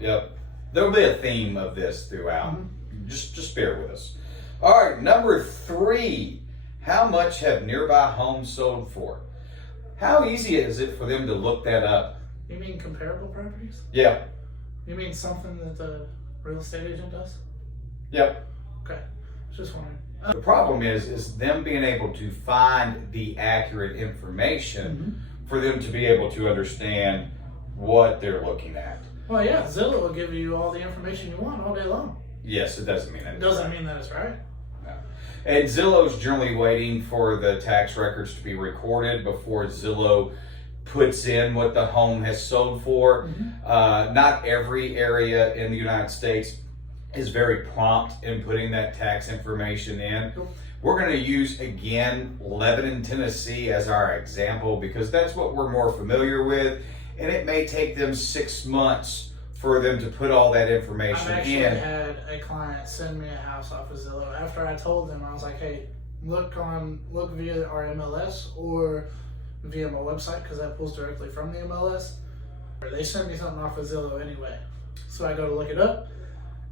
Yep. There'll be a theme of this throughout. Just bear with us. All right, number 3. How much have nearby homes sold for? How easy is it for them to look that up? You mean comparable properties? Yeah. You mean something that the real estate agent does? Yep. Okay. Just wondering. The problem is them being able to find the accurate information for them to be able to understand what they're looking at. Well, yeah, Zillow will give you all the information you want all day long. Yes, it doesn't mean that. It doesn't mean that it's right. No. And Zillow's generally waiting for the tax records to be recorded before Zillow puts in what the home has sold for. Not every area in the United States is very prompt in putting that tax information in. We're going to use, again, Lebanon, Tennessee as our example because that's what we're more familiar with. And it may take them 6 months for them to put all that information I've actually in. had a client send me a house off of Zillow. After I told them, I was like, hey, look via our MLS or via my website because that pulls directly from the MLS. They sent me something off of Zillow anyway. So I go to look it up,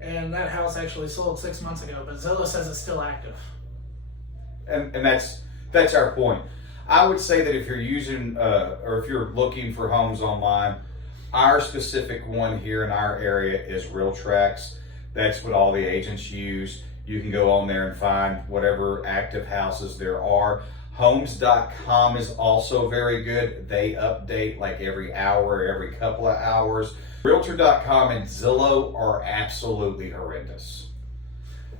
and that house actually sold 6 months ago, but Zillow says it's still active. And that's our point. I would say that if you're using or if you're looking for homes online, our specific one here in our area is RealTrax. That's what all the agents use. You can go on there and find whatever active houses there are. Homes.com is also very good. They update like every hour or every couple of hours. Realtor.com and Zillow are absolutely horrendous.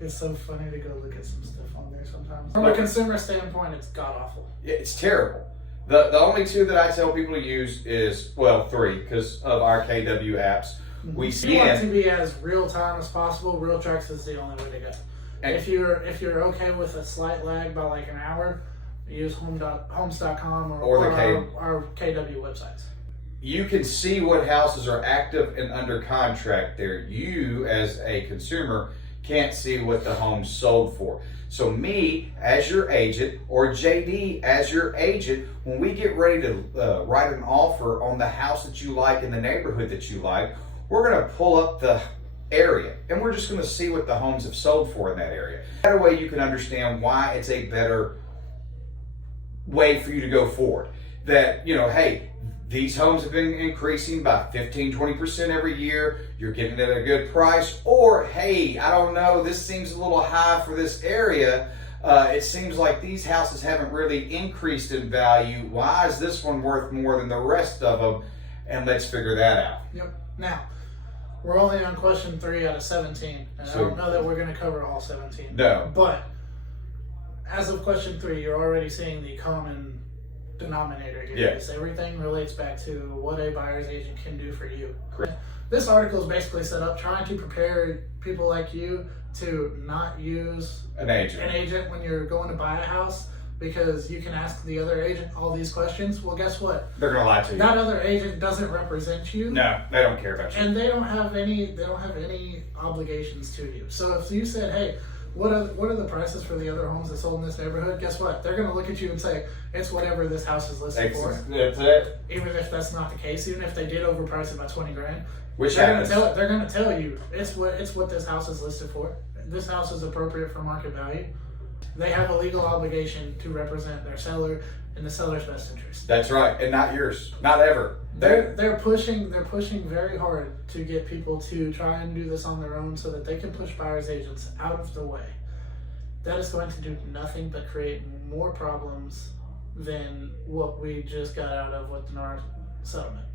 It's so funny to go look at some stuff on there sometimes. From a consumer standpoint, it's god awful. It's terrible. The only 2 that I tell people to use is, well, 3 because of our KW apps. We If you want to be as real time as possible, RealTrax is the only way to go. And if you're okay with a slight lag by like an hour, use homes.com or our KW websites. You can see what houses are active and under contract there. You, as a consumer, can't see what the home's sold for. So me, as your agent, or JD, as your agent, when we get ready to write an offer on the house that you like in the neighborhood that you like, we're going to pull up the area and we're just going to see what the homes have sold for in that area. That way you can understand why it's a better way for you to go forward. That, you know, hey, these homes have been increasing by 15-20% every year. You're getting it at a good price. Or, hey, I don't know, this seems a little high for this area. It seems like these houses haven't really increased in value. Why is this one worth more than the rest of them? And let's figure that out. Yep. Now, we're only on question 3 out of 17. And I don't know that we're going to cover all 17. No. But as of question 3, you're already seeing the common denominator here. Yeah. Yes, everything relates back to what a buyer's agent can do for you. Correct. This article is basically set up trying to prepare people like you to not use An agent when you're going to buy a house, because you can ask the other agent all these questions. Well, guess what? They're going to lie to you. That other agent doesn't represent you. No, they don't care about you. And they don't have any obligations to you. So if you said, hey, what are the prices for the other homes that sold in this neighborhood? Guess what? They're going to look at you and say, it's whatever this house is listed for. That's it. Even if that's not the case, even if they did overprice it by $20,000, Which they're happens. They're going to tell you it's what this house is listed for. This house is appropriate for market value. They have a legal obligation to represent their seller in the seller's best interest. That's right, and not yours. Not ever. They're pushing very hard to get people to try and do this on their own so that they can push buyer's agents out of the way. That is going to do nothing but create more problems than what we just got out of with the NAR settlement.